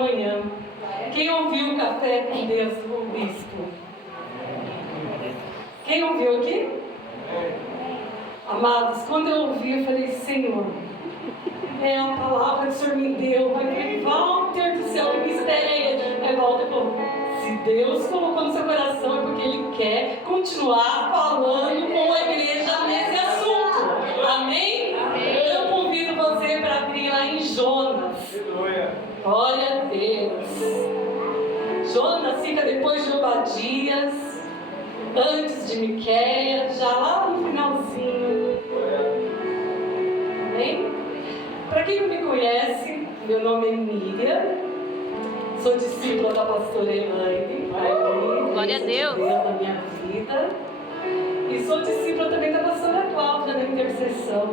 manhã. Quem ouviu o Café com Deus com o Bispo? Quem ouviu aqui? Amados, quando eu ouvi, eu falei, Senhor, é a palavra que o Senhor me deu. Aí eu falei, Walter do céu, que mistério é esse? Aí Walter falou, se Deus colocou no seu coração é porque Ele quer continuar falando com a igreja nesse assunto. Amém? Eu convido você para abrir lá em Jonas. Glória a Deus. Jonas fica depois de Obadias, antes de Miqueias, já lá no finalzinho. Amém? Para quem não me conhece, meu nome é Miriam, sou discípula da pastora Elaine. Glória a Deus. Na minha vida. E sou discípula também da pastora Cláudia na intercessão.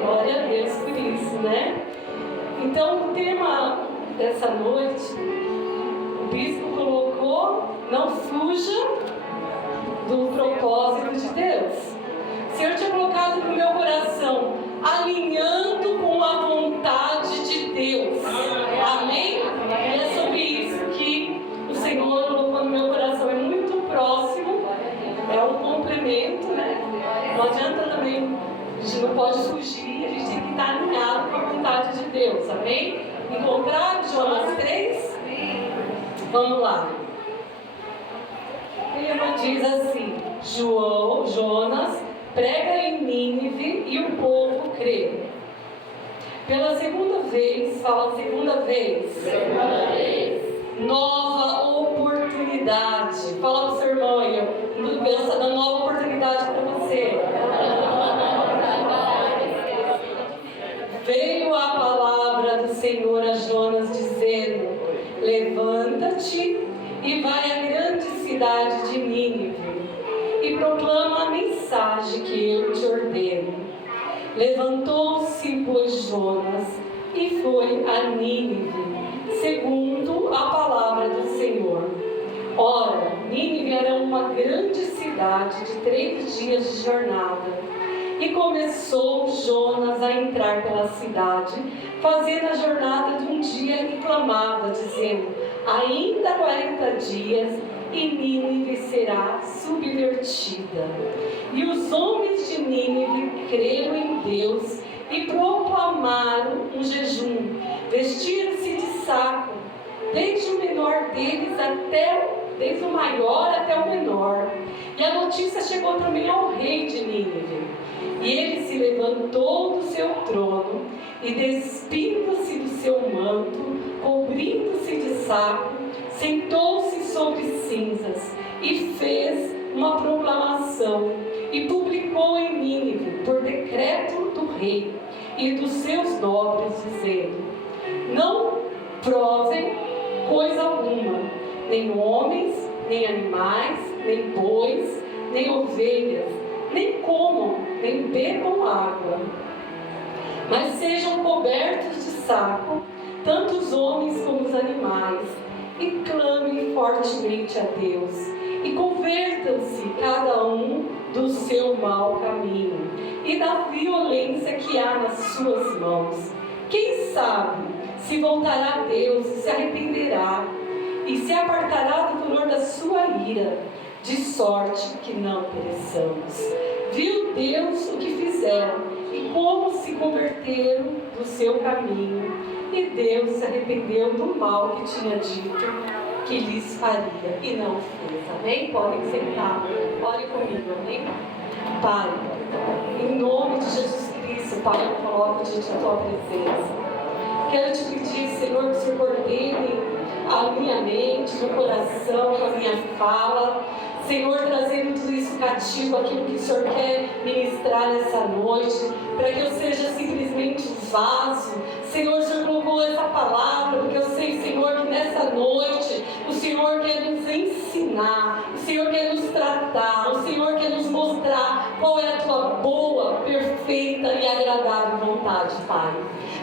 Glória a Deus por isso, né? Então, o tema dessa noite, o bispo colocou: não fuja do propósito de Deus. O Senhor tinha colocado no meu coração, alinhando com a vontade de Deus. Amém? E é sobre isso que o Senhor colocou no meu coração. É muito próximo, é um complemento, né? Não adianta também, a gente não pode fugir, a gente tem que estar alinhado com a vontade de Deus. Amém? Encontraram Jonas 3? Vamos lá. O tema diz assim: Jonas prega em Nínive e o povo crê. Pela segunda vez, fala segunda vez. Segunda vez. Nova oportunidade. Fala para o seu irmão aí, pensa na nova oportunidade para você. Veio a palavra do Senhor a Jonas dizendo: levanta-te e vai à grande cidade de Nínive e proclama a mensagem que eu te ordeno. Levantou-se, pois, Jonas e foi a Nínive, segundo a palavra do Senhor. Ora, Nínive era uma grande cidade de 3 dias de jornada. E começou Jonas a entrar pela cidade, fazendo a jornada de um dia, e clamava, dizendo: ainda 40 dias e Nínive será subvertida. E os homens de Nínive creram em Deus e proclamaram um jejum. Vestiram-se de saco, desde o menor deles desde o maior até o menor. E a notícia chegou também ao rei de Nínive. E ele se levantou do seu trono e, despindo-se do seu manto, cobrindo-se de saco, sentou-se sobre cinzas e fez uma proclamação e publicou em Nínive, por decreto do rei e dos seus nobres, dizendo: não provem coisa alguma, nem homens, nem animais, nem bois, nem ovelhas, nem comam, nem bebam água, mas sejam cobertos de saco, tanto os homens como os animais, e clamem fortemente a Deus, e convertam-se cada um do seu mau caminho, e da violência que há nas suas mãos. Quem sabe se voltará a Deus e se arrependerá, e se apartará do furor da sua ira, de sorte que não pereçamos. Viu Deus o que fizeram e como se converteram do seu caminho, e Deus se arrependeu do mal que tinha dito que lhes faria, e não fez. Amém? Podem sentar. Ore comigo. Amém? Pai, em nome de Jesus Cristo, Pai, eu coloco diante da tua presença. Quero te pedir, Senhor, que o Senhor coordene a minha mente, meu coração, a minha fala. Senhor, trazendo tudo isso cativo, aquilo que o Senhor quer ministrar nessa noite, para que eu seja simplesmente um vaso. Senhor, o Senhor colocou essa palavra, porque eu sei, Senhor, que nessa noite o Senhor quer nos ensinar, o Senhor quer nos tratar, o Senhor quer nos mostrar qual é a tua boa, perfeita e agradável vontade, Pai.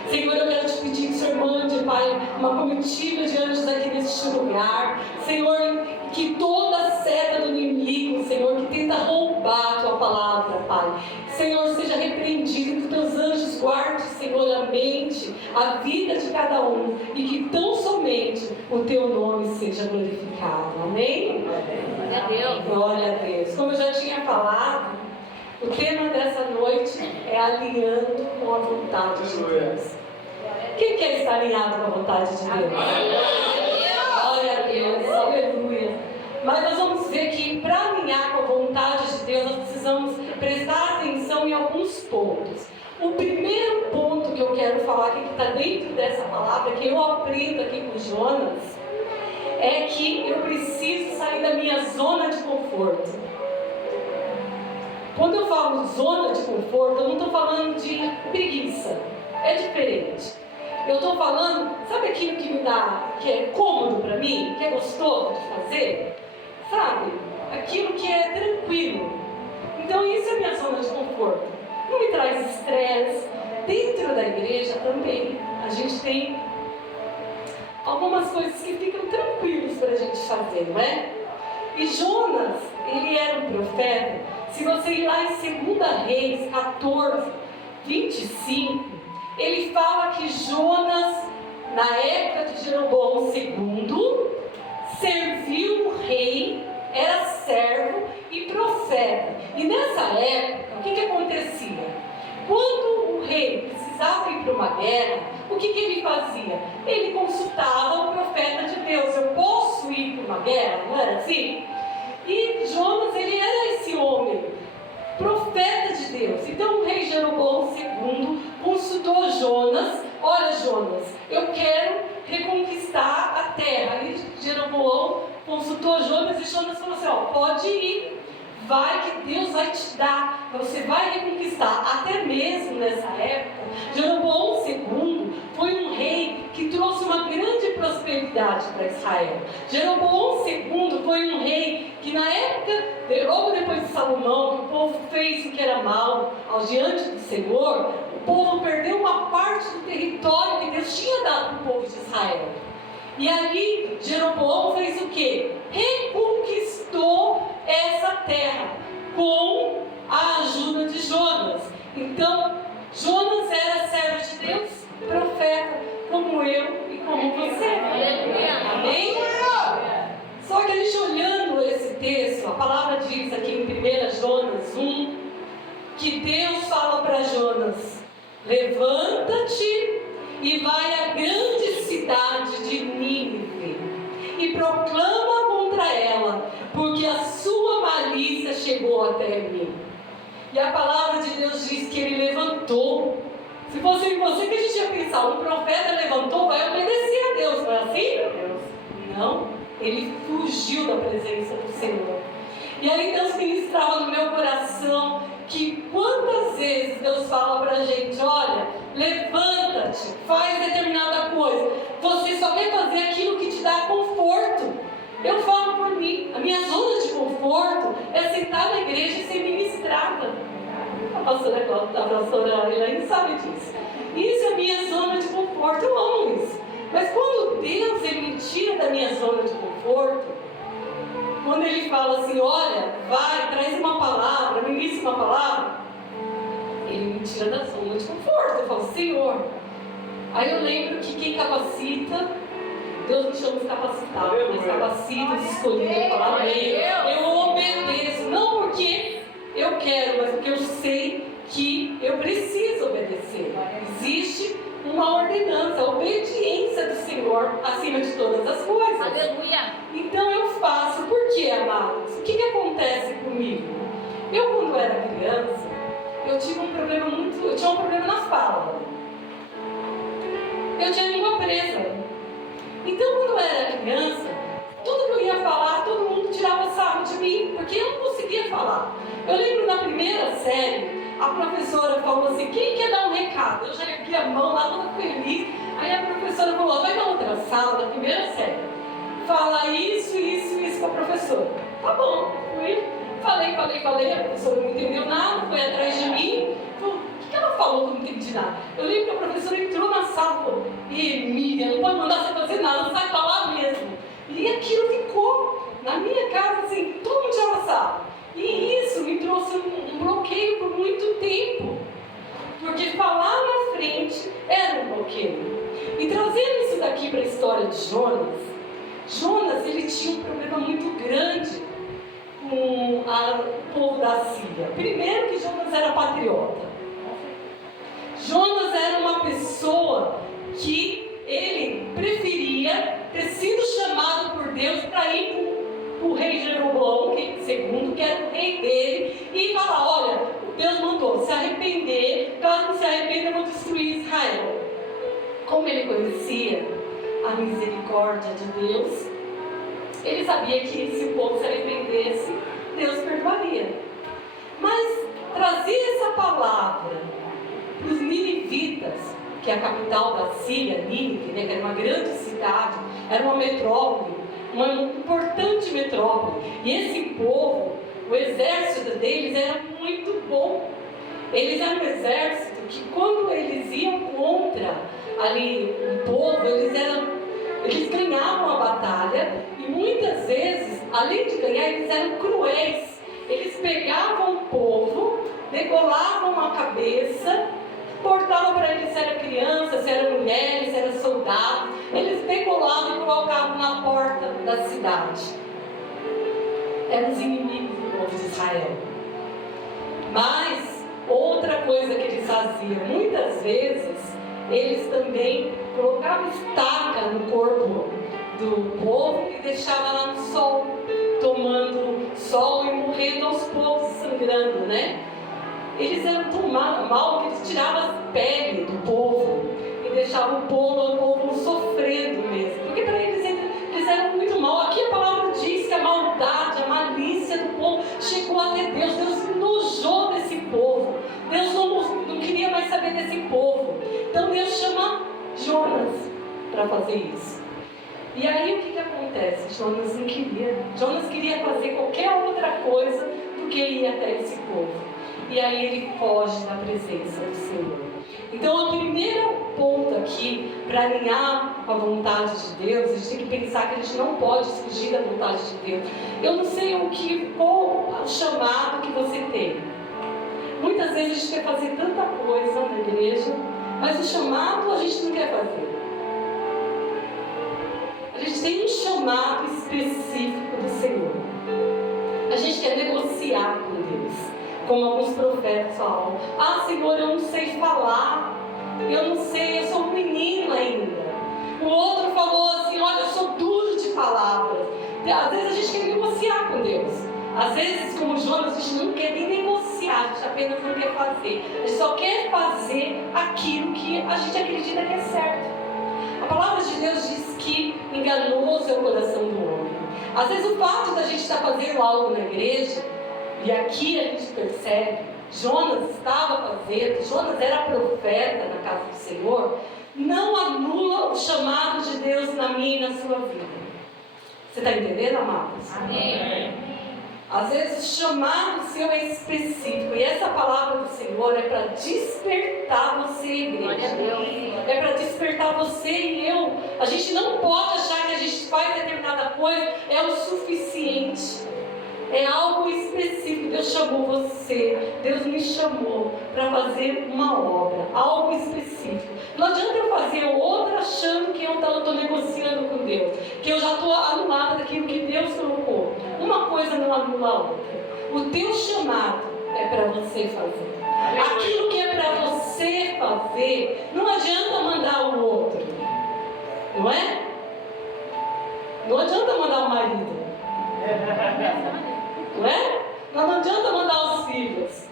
Senhor, eu quero te pedir que o Senhor mande, Pai, uma comitiva de anjos aqui neste lugar. Senhor, que toda seta do inimigo, Senhor, que tenta roubar a tua palavra, Pai. Senhor, Senhor, seja repreendido, que teus anjos guardem, Senhor, a mente, a vida de cada um, e que tão somente o teu nome seja glorificado. Amém? Glória a Deus. Glória a Deus. Como eu já tinha falado, o tema dessa noite é alinhando com a vontade de Deus. Quem quer estar alinhado com a vontade de Deus? Glória a Deus, aleluia. Mas nós vamos ver que para alinhar com a vontade de Deus, nós precisamos prestar atenção em alguns pontos. O primeiro ponto que eu quero falar aqui, que está dentro dessa palavra, que eu aprendo aqui com Jonas, é que eu preciso sair da minha zona de conforto. Quando eu falo zona de conforto, eu não estou falando de preguiça. É diferente. Eu estou falando, sabe aquilo que me dá, que é cômodo para mim, que é gostoso de fazer? Sabe? Aquilo que é tranquilo. Então isso é minha zona de conforto. Não me traz estresse. Dentro da igreja também, a gente tem algumas coisas que ficam tranquilos para a gente fazer, não é? E Jonas, ele era um profeta. Se você ir lá em 2 Reis 14, 25, ele fala que Jonas, na época de Jeroboão II, serviu o rei, era servo e profeta. E nessa época, o que acontecia? Quando o rei precisava ir para uma guerra, o que ele fazia? Ele consultava o profeta de Deus. Eu posso ir para uma guerra? Não era assim? E Jonas, ele era esse homem, profeta de Deus. Então o rei Jeroboão II consultou Jonas. Olha, Jonas, eu quero reconquistar a terra. E Jeroboão consultou Jonas e Jonas falou assim, pode ir, vai que Deus vai te dar, você vai reconquistar. Até mesmo nessa época, Jeroboão II foi um rei que trouxe uma grande prosperidade para Israel. Jeroboão II foi um rei que na época, logo depois de Salomão, que o povo fez o que era mal diante do Senhor, o povo perdeu uma parte do território que Deus tinha dado para o povo de Israel. E ali, Jeroboão fez o quê? Reconquistou essa terra com a ajuda de Jonas. Então, Jonas era servo de Deus, profeta, como eu e como você. Amém? Só que a gente olhando esse texto, a palavra diz aqui em 1 Jonas 1, que Deus fala para Jonas, levanta-te e vai à grande cidade de Nínive e proclama contra ela, porque a sua malícia chegou até mim. E a palavra de Deus diz que ele levantou. Se fosse você que a gente ia pensar, um profeta levantou, vai obedecer a Deus, não é assim? Não, ele fugiu da presença do Senhor. E aí Deus ministrava no meu coração que quantas vezes Deus fala pra gente, olha, levanta-te, faz determinada coisa. Você só quer fazer aquilo que te dá conforto. Eu falo por mim, a minha zona de conforto é sentar na igreja e ser ministrada. A pastora Elaine sabe disso. Isso é a minha zona de conforto, eu amo isso. Mas quando Deus ele me tira da minha zona de conforto, quando ele fala assim, olha, vai, traz uma palavra, ministra uma palavra, ele me tira da zona de conforto. Eu falo, Senhor. Aí eu lembro que quem capacita, Deus me chama de capacitado, mas capacita, escolhido, falar amém. Eu obedeço, não porque eu quero, mas porque eu sei que eu preciso obedecer. Existe uma ordenança, a obediência do Senhor acima de todas as coisas. Aleluia. Então eu faço. Por quê, amados? O que acontece comigo? Eu, quando era criança, eu tinha um problema na fala. Eu tinha a língua presa. Então, quando eu era criança, tudo que eu ia falar, todo mundo tirava sarro de mim, porque eu não conseguia falar. Eu lembro na primeira série, a professora falou assim, quem quer dar um recado? Eu já ergui a mão lá, toda feliz. Aí a professora falou, vai na outra sala, da primeira série, fala isso, isso, isso com a professora. Tá bom, fui, falei, a professora não entendeu nada, foi atrás de mim, falou, o que ela falou que eu não entendi nada? Eu lembro que a professora entrou na sala e falou, Miriam, não pode mandar você fazer nada, sai pra lá mesmo. E aquilo ficou na minha casa, assim, todo mundo tirava sarro. E isso me trouxe um um bloqueio por muito tempo, porque falar na frente era um bloqueio. E trazendo isso daqui para a história de Jonas, ele tinha um problema muito grande com o povo da Síria. Primeiro que Jonas era patriota. Jonas era uma pessoa que ele preferia ter sido chamado por Deus para ir para o rei Jeroboão, segundo, que era o rei dele, e falar: olha, Deus mandou se arrepender, caso não se arrependa eu vou destruir Israel. Como ele conhecia a misericórdia de Deus, ele sabia que se o povo se arrependesse, Deus perdoaria. Mas trazer essa palavra para os ninivitas, que é a capital da Síria, Nínive, né, que era uma grande cidade, era uma metrópole, uma importante metrópole. E esse povo, o exército deles era muito bom. Eles eram um exército que, quando eles iam contra ali o povo, eles ganhavam a batalha, e muitas vezes, além de ganhar, eles eram cruéis. Eles pegavam o povo, degolavam a cabeça, importava para eles se era criança, se era mulher, se era soldado. Eles degolavam e colocavam na porta da cidade. Eram os inimigos do povo de Israel. Mas outra coisa que eles faziam, muitas vezes, eles também colocavam estaca no corpo do povo e deixavam lá no sol, tomando sol e morrendo aos poucos, sangrando, né? Eles eram tão mal que eles tiravam a pele do povo e deixavam o povo sofrendo mesmo. Porque para eles eram muito mal. Aqui a palavra diz que a maldade, a malícia do povo chegou até Deus. Deus se enojou desse povo. Deus não queria mais saber desse povo. Então Deus chama Jonas para fazer isso. E aí o que acontece? Jonas não queria. Jonas queria fazer qualquer outra coisa do que ir até esse povo. E aí ele foge da presença do Senhor. Então, o primeiro ponto aqui, para alinhar com a vontade de Deus, a gente tem que pensar que a gente não pode fugir da vontade de Deus. Eu não sei qual o chamado que você tem. Muitas vezes a gente quer fazer tanta coisa na igreja, mas o chamado a gente não quer fazer. A gente tem um chamado específico do Senhor. A gente quer negociar com Deus. Como alguns profetas falam: ah, Senhor, eu não sei falar, eu não sei, eu sou um menino ainda. O outro falou assim: olha, eu sou duro de palavras. Às vezes a gente quer negociar com Deus. Às vezes, como Jonas, a gente não quer nem negociar, a gente apenas não quer fazer. A gente só quer fazer aquilo que a gente acredita que é certo. A palavra de Deus diz que enganoso é o coração do homem. Às vezes o fato da gente estar fazendo algo na igreja, e aqui a gente percebe, Jonas estava fazendo, Jonas era profeta na casa do Senhor, não anula o chamado de Deus na minha e na sua vida. Você está entendendo, amados? Amém. Às vezes o chamado seu é específico, e essa palavra do Senhor é para despertar você, igreja. É para despertar você e eu. A gente não pode achar que a gente faz determinada coisa é o suficiente. É algo específico. Deus chamou você, Deus me chamou para fazer uma obra, algo específico. Não adianta eu fazer outra achando que eu estou negociando com Deus, que eu já estou anulada daquilo que Deus colocou. Uma coisa não anula a outra. O teu chamado é para você fazer. Aquilo que é para você fazer, não adianta mandar o outro, não é? Não adianta mandar o marido. Não é? Não adianta mandar os filhos.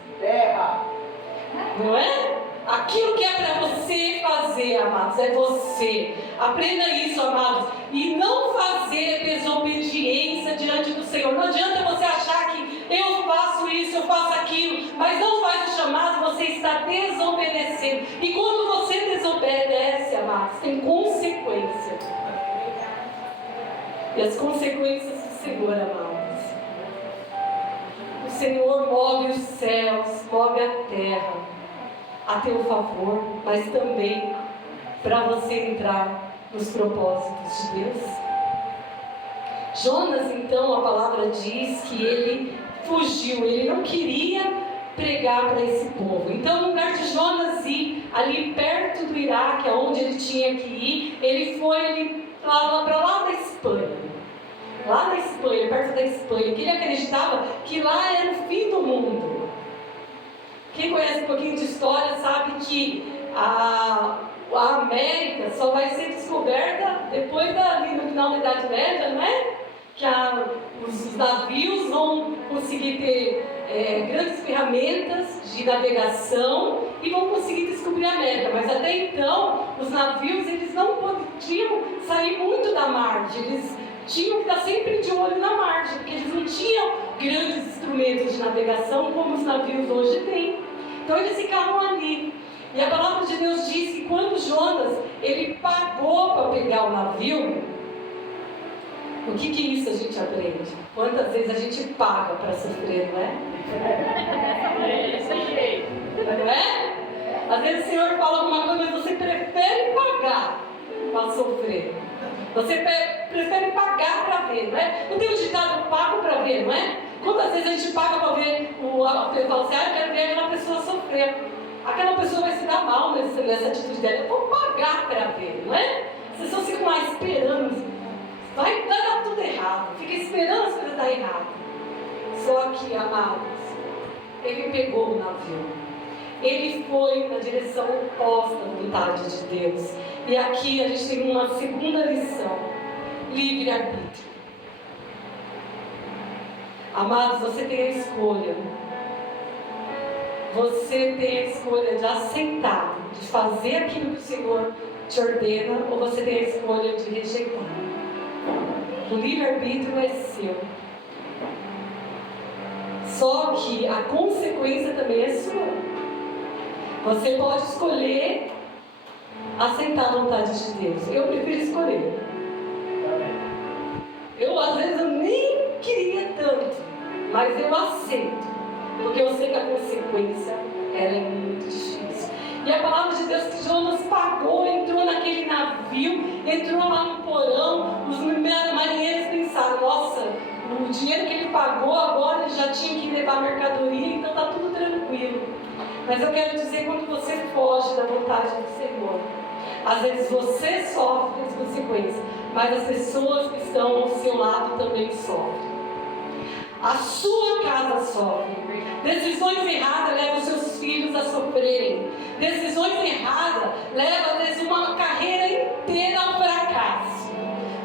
Não é? Aquilo que é para você fazer, amados, é você. Aprenda isso, amados. E não fazer desobediência diante do Senhor. Não adianta você achar que eu faço isso, eu faço aquilo, mas não faz o chamado, você está desobedecendo. E quando você desobedece, amados, tem consequência. E as consequências do Senhor, amados. O Senhor move os céus, move a terra a teu favor, mas também para você entrar nos propósitos de Deus. Jonas, então, a palavra diz que ele fugiu, ele não queria pregar para esse povo. Então, no lugar de Jonas ir ali perto do Iraque, aonde ele tinha que ir, ele foi para lá da Espanha. Lá na Espanha, perto da Espanha, que ele acreditava que lá era o fim do mundo. Quem conhece um pouquinho de história sabe que a América só vai ser descoberta depois ali no final da Idade Média, não é? Que os navios vão conseguir ter grandes ferramentas de navegação e vão conseguir descobrir a América. Mas até então, os navios eles não podiam sair muito da margem. Eles tinham que estar sempre de olho na margem, porque eles não tinham grandes instrumentos de navegação como os navios hoje têm. Então eles ficavam ali. E a palavra de Deus diz que quando Jonas ele pagou para pegar o navio, o que isso a gente aprende? Quantas vezes a gente paga para sofrer, não é? Não é? Às vezes o Senhor fala alguma coisa, mas você prefere pagar para sofrer. Você prefere pagar para ver, não é? Não tem um ditado pago para ver, não é? Quantas vezes a gente paga para ver a pessoa fala assim, eu quero ver aquela pessoa sofrer. Aquela pessoa vai se dar mal nessa atitude dela. Eu vou pagar para ver, não é? As pessoas ficam lá esperando. Vai dar tudo errado. Fica esperando as coisas darem errado. Só que, amados, ele pegou o navio. Ele foi na direção oposta da vontade de Deus. E aqui a gente tem uma segunda lição. Livre-arbítrio. Amados, você tem a escolha. Você tem a escolha de aceitar, de fazer aquilo que o Senhor te ordena, ou você tem a escolha de rejeitar. O livre-arbítrio é seu. Só que a consequência também é sua. Você pode escolher aceitar a vontade de Deus. Eu prefiro escolher. Às vezes eu nem queria tanto, mas eu aceito. Porque eu sei que a consequência ela é muito difícil. E a palavra de Deus que Jonas pagou, entrou naquele navio, entrou lá no porão. Os marinheiros pensaram, nossa, o dinheiro que ele pagou agora ele já tinha que levar mercadoria, então está tudo tranquilo. Mas eu quero dizer, quando você foge da vontade do Senhor, às vezes você sofre as consequências, mas as pessoas que estão ao seu lado também sofrem. A sua casa sofre. Decisões erradas levam os seus filhos a sofrerem. Decisões erradas levam, às vezes, uma carreira inteira ao fracasso.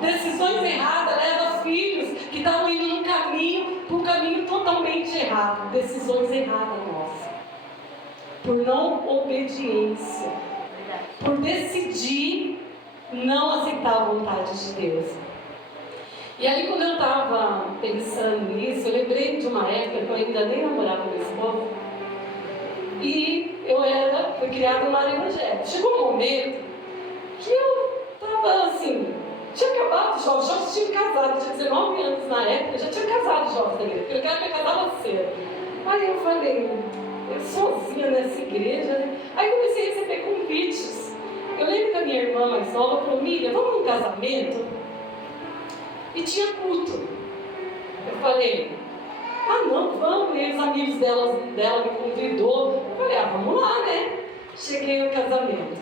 Decisões erradas levam filhos que estavam indo num caminho, para um caminho totalmente errado. Decisões erradas nossas. Por não obediência. Por decidir não aceitar a vontade de Deus. E aí, quando eu estava pensando nisso, eu lembrei de uma época que eu ainda nem namorava com meu esposo. E eu fui criada no lar evangélico. Chegou um momento que eu estava assim, tinha acabado de jovem, já tinha casado, tinha 19 anos na época, já tinha casado jovem da igreja, porque eu quero que eu casava cedo. Aí eu falei, eu sozinha nessa igreja, né? Aí comecei a receber convites. Eu lembro que a minha irmã mais nova falou, Miriam, vamos num casamento? E tinha culto. Eu falei, não, vamos. E os amigos dela me convidou. Eu falei, vamos lá, né? Cheguei no casamento.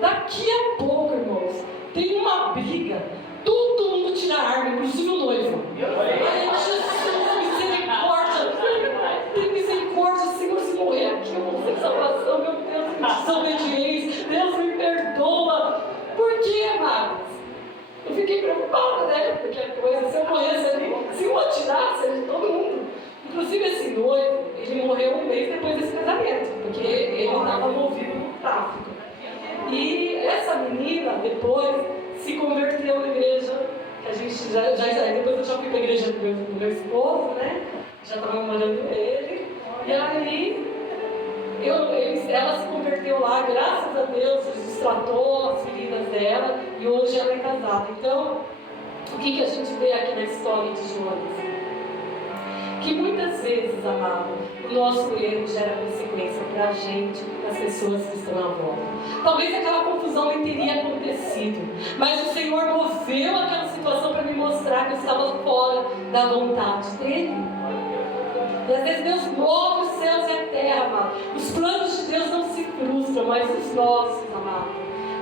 Daqui a pouco, irmãos, tem uma briga. Todo mundo tira a arma, inclusive o noivo. Ai, Jesus, misericórdia. Tem misericórdia, Senhor, se morrer aqui, eu vou ter salvação. Meu Deus, desobediência. Deus me perdoa. Por quê, amados? Eu fiquei preocupada, né? Porque a coisa, se eu morresse ali, se eu atirasse ali, todo mundo. Inclusive esse noivo, ele morreu um mês depois desse casamento, porque ele estava envolvido no tráfico. E essa menina, depois, se converteu na igreja, que a gente depois eu já fui para a igreja do meu esposo, né? Já estava namorando ele. E aí, ela se converteu lá, graças a Deus, Jesus tratou as feridas dela e hoje ela é casada. Então, o que a gente vê aqui na história de Jonas? Que muitas vezes, amado, o nosso erro gera consequência para a gente e para as pessoas que estão à volta. Talvez aquela confusão nem teria acontecido, mas o Senhor moveu aquela situação para me mostrar que eu estava fora da vontade dEle. E às vezes Deus move o céus e a terra, amado. Os planos de Deus não se frustram, mas os nossos, amado.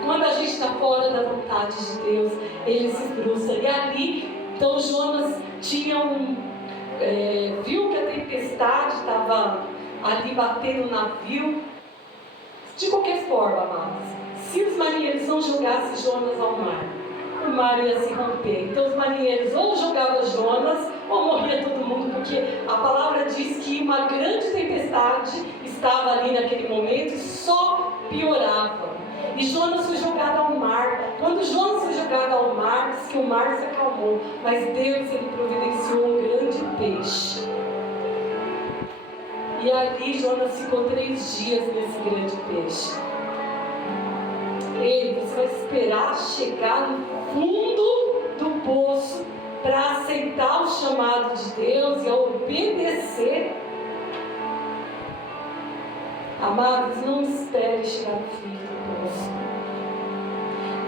Quando a gente está fora da vontade de Deus, ele se frustra. E ali, então Jonas tinha viu que a tempestade estava ali batendo no navio. De qualquer forma, amados, se os marinheiros não jogassem Jonas ao mar, o mar ia se romper. Então os marinheiros ou jogavam Jonas ou morria todo mundo, porque a palavra diz que uma grande tempestade estava ali naquele momento e só piorava. E Jonas foi jogado ao mar. Quando Jonas foi jogado ao mar, diz que o mar se acalmou, mas Deus, ele providenciou um grande peixe. E ali Jonas ficou 3 dias nesse grande peixe. Ei, você vai esperar chegar no fundo do poço para aceitar o chamado de Deus e obedecer? Amados, não espere chegar no fundo do poço.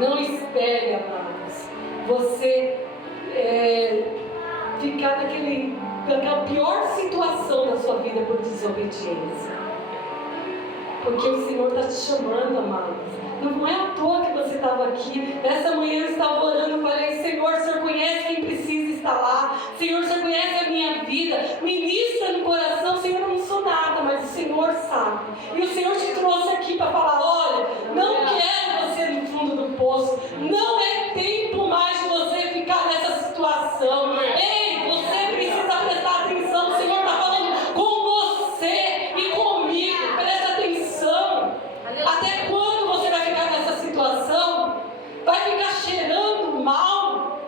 Não espere, amados, você ficar naquela pior situação da sua vida por desobediência. Porque o Senhor está te chamando, amados. Não é à toa que você estava aqui. Essa manhã eu estava orando e falei: Senhor, o Senhor conhece quem precisa estar lá. Senhor, o Senhor conhece a minha vida. Ministra no coração. Senhor, eu não sou nada, mas o Senhor sabe. E o Senhor te trouxe aqui para falar: olha, não quero você no fundo do poço. Não é tempo mais de você ficar nessa situação. Ei, você precisa prestar atenção. O Senhor está falando com você e comigo. Presta atenção. Até quando você vai ficar nessa situação? Vai ficar cheirando mal?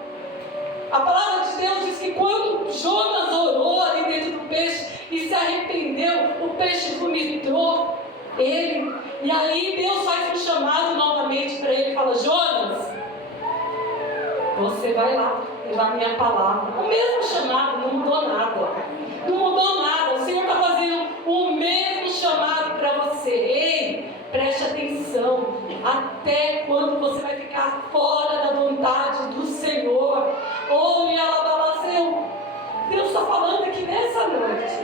A palavra de Deus diz que quando Jonas orou ali dentro do peixe e se arrependeu, o peixe vomitou ele. E aí Deus faz um chamado novamente para ele e fala: Jonas, você vai lá levar minha palavra. O mesmo chamado, não mudou nada. Não mudou nada. O Senhor está fazendo o mesmo chamado para você. Ei, preste atenção. Até quando você vai ficar fora da vontade do Senhor? Ouve ela falar: Senhor, Deus está falando aqui nessa noite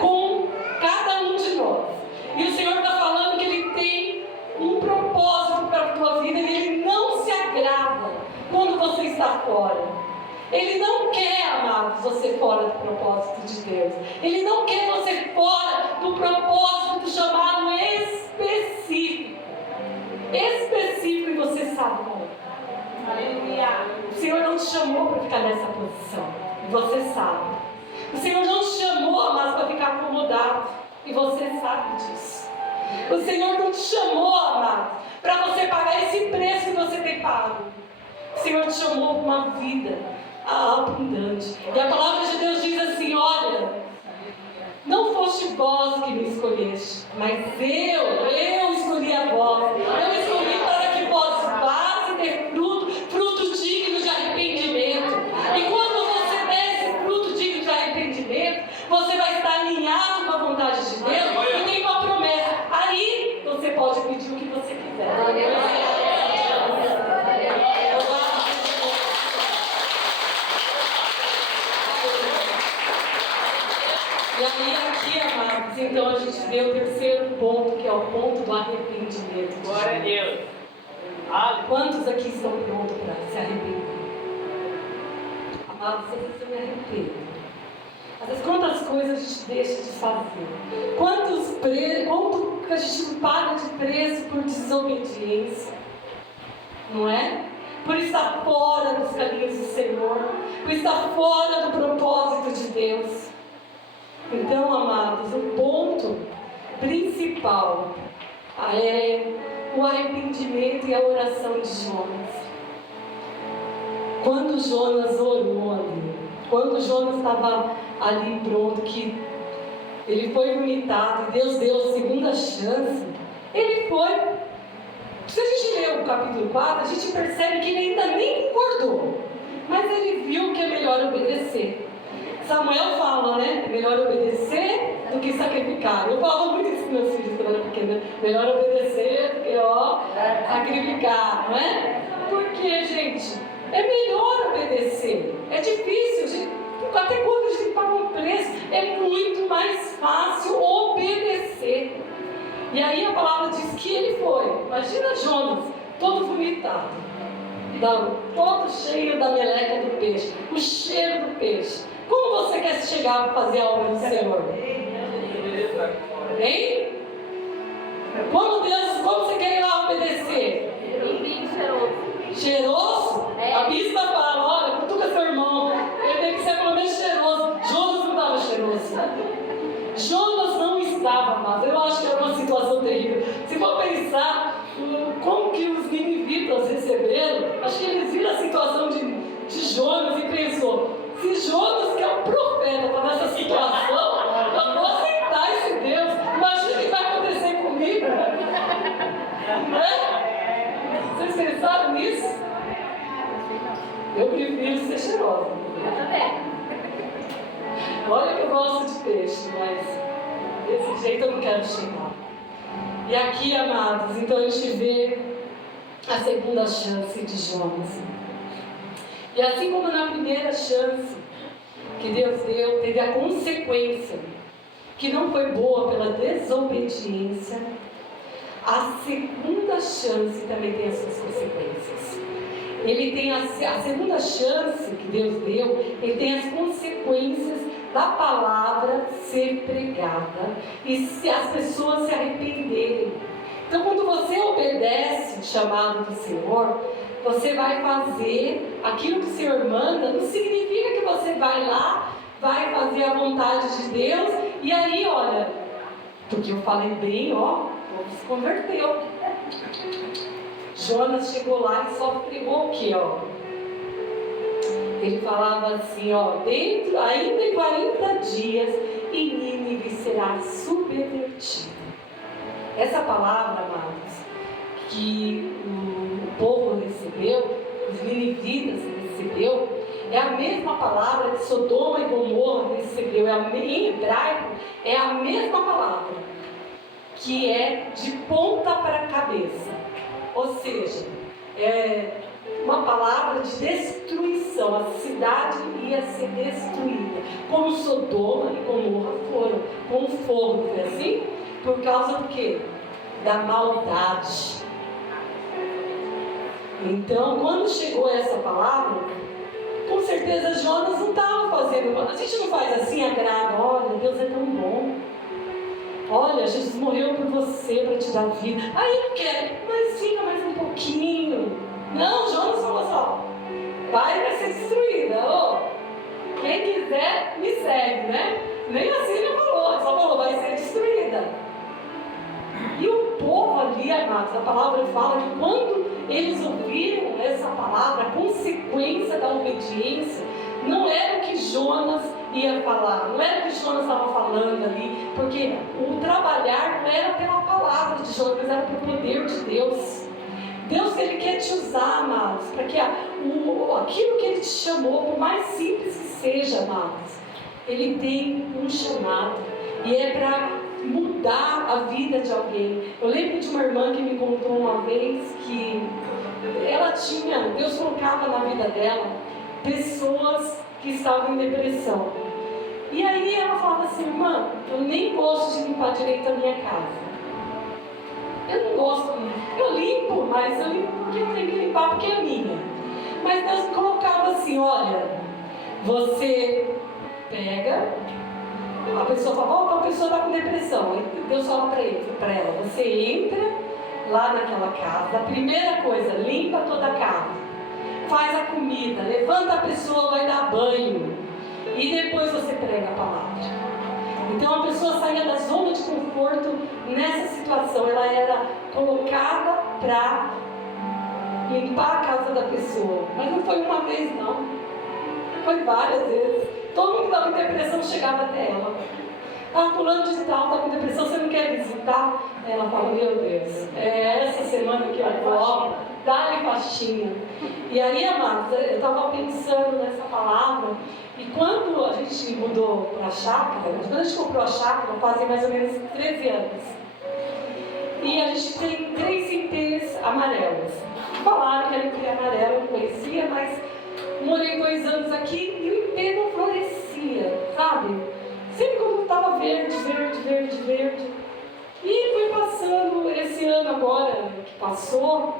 com cada um de nós. E o Senhor está falando que Ele tem um propósito para a tua vida e Ele não se agrada quando você está fora. Ele não quer, amados, você fora do propósito de Deus. Ele não quer você fora do propósito do chamado específico. Específico, e você sabe como. Aleluia. O Senhor não te chamou para ficar nessa posição, e você sabe. O Senhor não te chamou, amados, para ficar acomodado, e você sabe disso. O Senhor não te chamou, amados, para você pagar esse preço que você tem pago. O Senhor te chamou para uma vida abundante. E a palavra de Deus diz assim: olha, não foste vós que me escolheste, mas eu escolhi a vós. Eu escolhi para que vós vá ter fruto digno de arrependimento. E quando você der esse fruto digno de arrependimento, você vai estar alinhado com a vontade de Deus e tem uma promessa. Aí você pode pedir o que você quiser. E aí aqui, amados, então a gente vê o terceiro ponto, que é o ponto do arrependimento. Glória a Deus. Quantos aqui estão prontos para se arrepender? Amados, às vezes eu me arrependo. Às vezes quantas coisas a gente deixa de fazer? Quanto que a gente paga de preço por desobediência? Não é? Por estar fora dos caminhos do Senhor, por estar fora do propósito de Deus. Então, amados, o ponto principal é o arrependimento e a oração de Jonas. Quando Jonas orou ali, quando Jonas estava ali pronto, que ele foi vomitado e Deus deu a segunda chance, ele foi. Se a gente ler o capítulo 4, a gente percebe que ele ainda nem concordou, mas ele viu que é melhor obedecer. Samuel fala, né? É melhor obedecer do que sacrificar. Eu falava muito isso com meus filhos quando eu era pequena. Melhor obedecer do que sacrificar, não é? Porque, gente, é melhor obedecer. É difícil, gente. Por até quando a gente paga um preço, é muito mais fácil obedecer. E aí a palavra diz que ele foi. Imagina Jonas, todo vomitado, todo cheio da meleca do peixe, o cheiro do peixe. Como você quer chegar para fazer a obra do Senhor? Hein? Como você quer ir lá obedecer? Cheiroso? A bispa fala, olha, cutuca seu irmão, ele tem que ser pelo menos cheiroso. Jonas não estava cheiroso. Jonas não estava, mas eu acho que era uma situação terrível. Se for pensar como que os ninivitas receberam, acho que eles viram a situação de Jonas e pensou, se Jonas, que é um profeta, está nessa situação, eu vou aceitar esse Deus. Imagina o que vai acontecer comigo. Né? Vocês pensaram nisso? Eu prefiro ser cheirosa. Olha que eu gosto de peixe, mas desse jeito eu não quero chegar. E aqui, amados, então a gente vê a segunda chance de Jonas. E assim como na primeira chance que Deus deu, teve a consequência que não foi boa pela desobediência, a segunda chance também tem as suas consequências. Ele tem a segunda chance que Deus deu, ele tem as consequências da palavra ser pregada e se as pessoas se arrependerem. Então, quando você obedece o chamado do Senhor, você vai fazer aquilo que o Senhor manda. Não significa que você vai lá, vai fazer a vontade de Deus e aí, olha, porque eu falei bem, ó, o povo se converteu. Jonas chegou lá e só pregou o quê, ó? Ele falava assim, ó, ainda em 40 dias, e Nínive será subvertida. Essa palavra, amados, que o povo recebeu, os ninivitas recebeu, é a mesma palavra que Sodoma e Gomorra recebeu. Em hebraico, é a mesma palavra, que é de ponta para a cabeça. Ou seja, é uma palavra de destruição. A cidade ia ser destruída, como Sodoma e Gomorra foram, com fogo. Foi assim? Por causa do quê? Da maldade. Então, quando chegou essa palavra, com certeza Jonas não estava fazendo. A gente não faz assim, agrada. Olha, Deus é tão bom. Olha, Jesus morreu por você para te dar vida. Aí não quer, mas fica mais um pouquinho. Não, Jonas falou assim, vai ser destruída. Quem quiser, me segue, né? Nem assim ele falou, só falou, vai ser destruída. E o povo ali, amados, a palavra fala que quando eles ouviram essa palavra, a consequência da obediência não era o que Jonas ia falar, não era o que Jonas estava falando ali, porque o trabalhar não era pela palavra de Jonas, mas era pelo poder de Deus. Deus, Ele quer te usar, amados, para que aquilo que Ele te chamou, por mais simples que seja, amados, Ele tem um chamado, e é para mudar a vida de alguém. Eu lembro de uma irmã que me contou uma vez que Deus colocava na vida dela pessoas que estavam em depressão. E aí ela falava assim, irmã, eu nem gosto de limpar direito a minha casa. Eu não gosto, eu limpo, mas eu limpo porque eu tenho que limpar, porque é minha. Mas Deus colocava assim, olha, você pega, a pessoa fala, a pessoa está com depressão. Aí Deus fala para ela, você entra lá naquela casa, a primeira coisa, limpa toda a casa, faz a comida, levanta a pessoa, vai dar banho, e depois você prega a palavra. Então a pessoa saía da zona de conforto nessa situação, ela era colocada para limpar a casa da pessoa. Mas não foi uma vez não, foi várias vezes. Todo mundo que estava em depressão chegava até ela. Fulano de tal está com depressão, você não quer visitar? Ela fala, meu Deus, é essa semana que eu vou, dá-lhe pastinha. E aí, amados, eu estava pensando nessa palavra, e quando a gente mudou para a chácara, quando a gente comprou a chácara, fazem mais ou menos 13 anos. E a gente tem 3 centeias amarelas. Falaram que era amarelo, eu não conhecia, mas morei 2 anos aqui e o inteiro floresceu. florescia, sabe? Sempre quando estava verde, verde, verde, verde. E foi passando, esse ano agora que passou,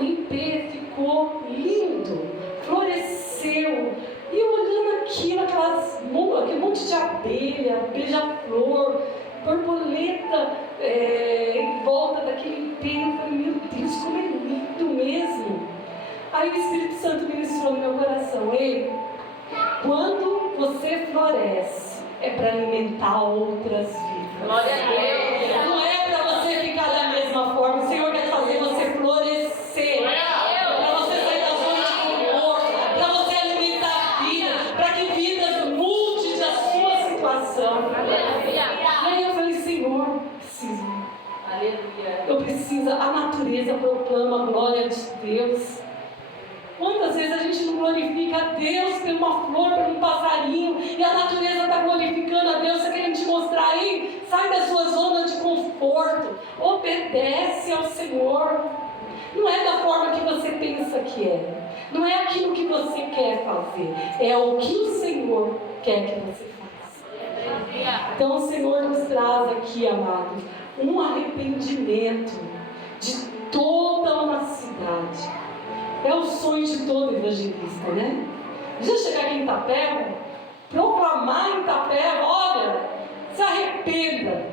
o ipê ficou lindo, floresceu. E eu olhando aquilo, aquele monte de abelha, beija-flor, borboleta em volta daquele ipê, eu falei, meu Deus, como é lindo mesmo. Aí o Espírito Santo ministrou no meu coração, ei, quando você floresce, é para alimentar outras vidas. Glória a Deus. Não é para você ficar da mesma forma. O Senhor quer fazer você florescer. Para você sair da zona de conforto. Para você alimentar a vida. Para que vidas mudem da sua situação. E aí eu falei, Senhor, preciso. Eu preciso. A natureza proclama a glória de Deus. Quantas vezes a gente não glorifica a Deus por uma flor, por um passarinho, e a natureza está glorificando a Deus, está querendo te mostrar aí, sai da sua zona de conforto, obedece ao Senhor. Não é da forma que você pensa que é, não é aquilo que você quer fazer, é o que o Senhor quer que você faça. Então o Senhor nos traz aqui, amados, um arrependimento de toda uma cidade. É o sonho de todo evangelista, né? Já chegar aqui em Itapeva, proclamar em Itapeva, olha, se arrependa.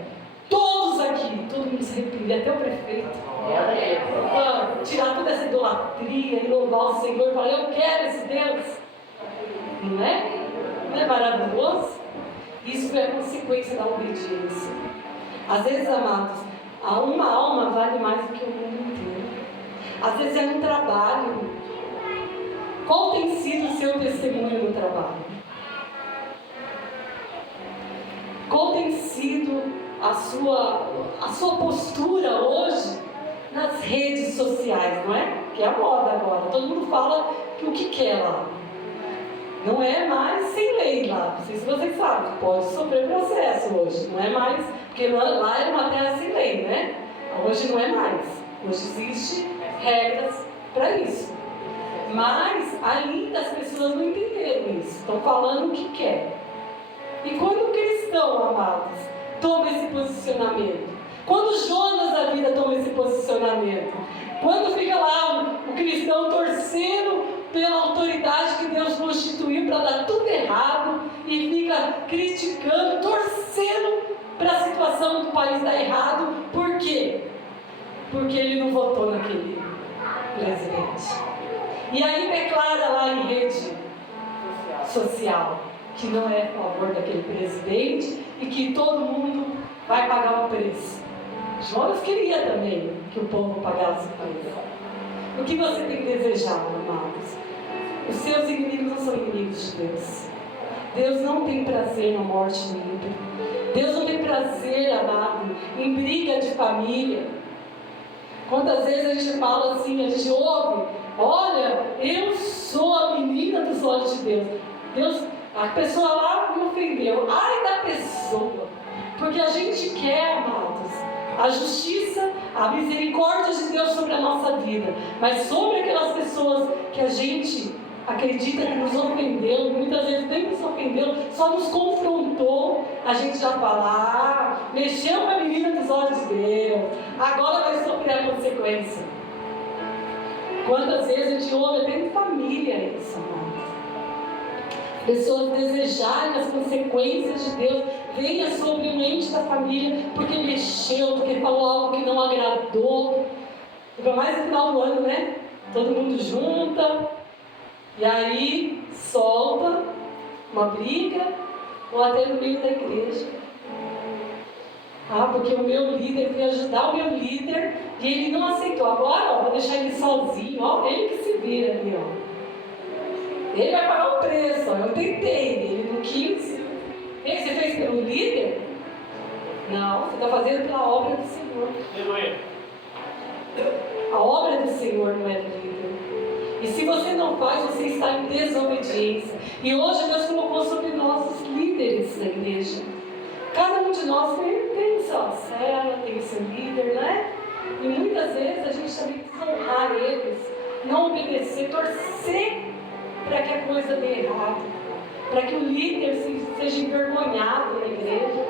Todos aqui, todo mundo se arrepende, até o prefeito. Tirar toda essa idolatria e louvar o Senhor e falar, eu quero esse Deus. Não é? Não é maravilhoso? Isso é a consequência da obediência. Às vezes, amados, uma alma vale mais do que o mundo inteiro. Às vezes é no trabalho. Qual tem sido o seu testemunho no trabalho? Qual tem sido a sua postura hoje nas redes sociais, não é? Que é a moda agora. Todo mundo fala que o que quer lá. Não é mais sem lei lá. Não sei se vocês sabem. Pode sofrer processo hoje. Não é mais. Porque lá era uma terra sem lei, né? Hoje não é mais. Hoje existe regras para isso. Mas ainda as pessoas não entenderam isso. Estão falando o que quer. E quando o cristão, amados, toma esse posicionamento, quando Jonas da vida toma esse posicionamento, quando fica lá o cristão torcendo pela autoridade que Deus constituiu para dar tudo errado e fica criticando, torcendo para a situação do país dar errado, por quê? Porque ele não votou naquele presidente. E aí declara lá em rede social que não é a favor daquele presidente e que todo mundo vai pagar o preço. Jonas queria também que o povo pagasse o preço. O que você tem desejado, amados? Os seus inimigos não são inimigos de Deus. Deus não tem prazer na morte do ímpio. Deus não tem prazer, amado, em briga de família. Quantas vezes a gente fala assim, a gente ouve, olha, eu sou a menina dos olhos de Deus. A pessoa lá me ofendeu. Ai da pessoa. Porque a gente quer, amados, a justiça, a misericórdia de Deus sobre a nossa vida. Mas sobre aquelas pessoas que a gente acredita que nos ofendeu, muitas vezes nem nos ofendeu, só nos confrontou, a gente já fala, mexeu com a menina dos olhos de Deus, agora vai sofrer a consequência. Quantas vezes a gente ouve até em família isso, amados? Pessoas desejarem as consequências de Deus venha sobre o ente da família, porque mexeu, porque falou algo que não agradou. Ainda mais no final do ano, né? Todo mundo junta. E aí solta uma briga, ou até no meio da igreja. Porque o meu líder, eu fui ajudar o meu líder e ele não aceitou. Agora, vou deixar ele sozinho, ele que se vira ali, Ele vai pagar o preço, eu tentei, ele não quis. Ei, você fez pelo líder? Não, você está fazendo pela obra do Senhor. A obra do Senhor não é do líder. E se você não faz, você está em desobediência. E hoje Deus colocou sobre nós os líderes na igreja. Cada um de nós tem sua célula, tem seu líder, né? E muitas vezes a gente também precisa honrar eles, não obedecer, torcer para que a coisa dê errado. para que o líder seja envergonhado na igreja.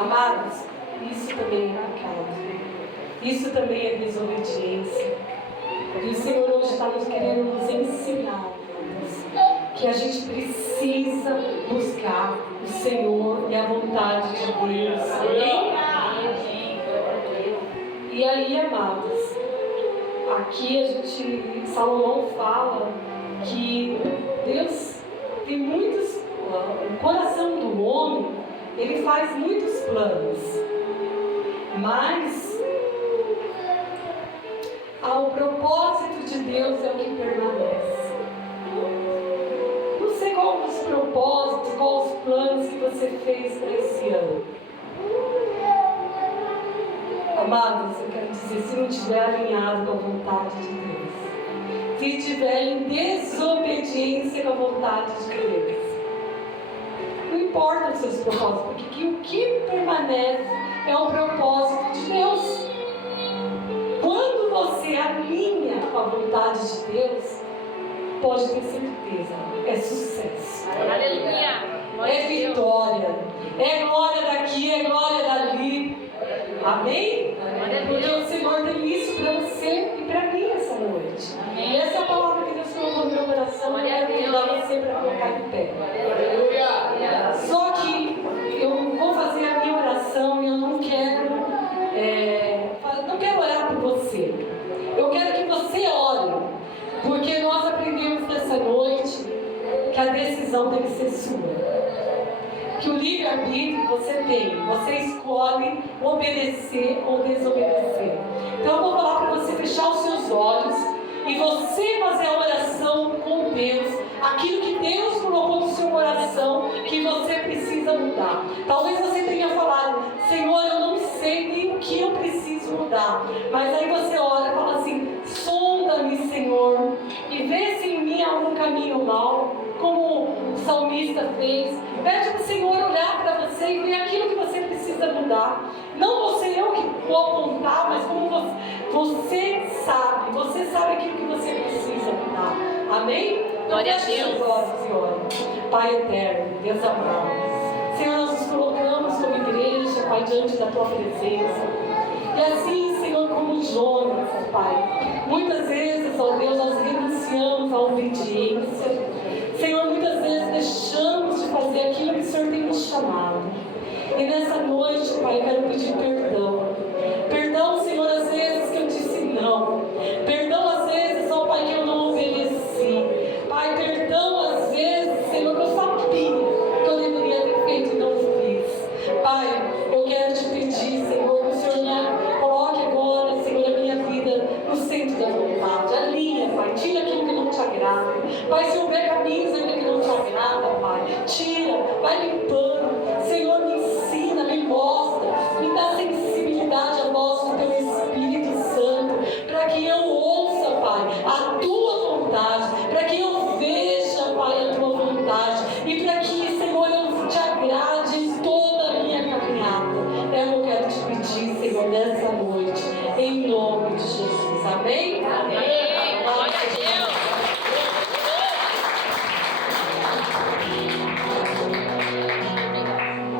Amados, isso também é pecado. Isso também é desobediência. E o Senhor hoje está nos querendo nos ensinar, amados, que a gente precisa buscar o Senhor e a vontade de Deus. Amém? E aí, amados, aqui Salomão fala que Deus tem muitos, o coração do homem, ele faz muitos planos, mas o propósito de Deus é o que permanece. Não sei qual os propósitos, qual os planos que você fez para esse ano. Amados, eu quero dizer, se não estiver alinhado com a vontade de Deus, se estiver em desobediência com a vontade de Deus, não importa os seus propósitos, porque o que permanece é o propósito de Deus. Quando você alinha com a vontade de Deus, pode ter certeza, é sucesso. Aleluia! É vitória, é glória daqui, é glória dali. Amém? Porque o Senhor tem isso para você e para mim essa noite. E essa é a palavra que Deus colocou no meu coração e quero convidar você para colocar em pé. Só que eu vou fazer a minha oração e eu não quero orar por você. Eu quero que você ore, porque nós aprendemos nessa noite que a decisão tem que ser sua. Que o livre-arbítrio você tem, você escolhe obedecer ou desobedecer. Então eu vou falar para você fechar os seus olhos e você fazer a oração com Deus, aquilo que Deus colocou no seu coração que você precisa mudar. Talvez você tenha falado: Senhor, eu não sei nem o que eu preciso mudar, mas aí você ora e fala assim: sonda-me, Senhor, e vê se em mim há algum caminho mau, como o salmista fez. Pede para o Senhor olhar para você e ver aquilo que você precisa mudar. Não você eu que vou apontar, mas como você sabe aquilo que você precisa mudar. Amém? Glória a Deus. Seus olhos e ore. Pai eterno, Deus amado, Senhor, nós nos colocamos como igreja, Pai, diante da Tua presença. E assim, Senhor, como Jonas, Pai, muitas vezes, ó Deus, nós renunciamos à obediência. Senhor, muitas vezes deixamos de fazer aquilo que o Senhor tem nos chamado. E nessa noite, Pai, eu quero pedir perdão. Perdão, Senhor, às vezes que eu disse não. Perdão, às vezes, ó Pai, que eu não obedeci. Pai, perdão, às vezes, Senhor, que eu sabia que eu deveria ter feito e não fiz. Pai, eu quero te pedir, Senhor, que o Senhor coloque agora, Senhor, a minha vida no centro da vontade. Alinha, Pai, tira aquilo que não te agrada. Pai, Senhor,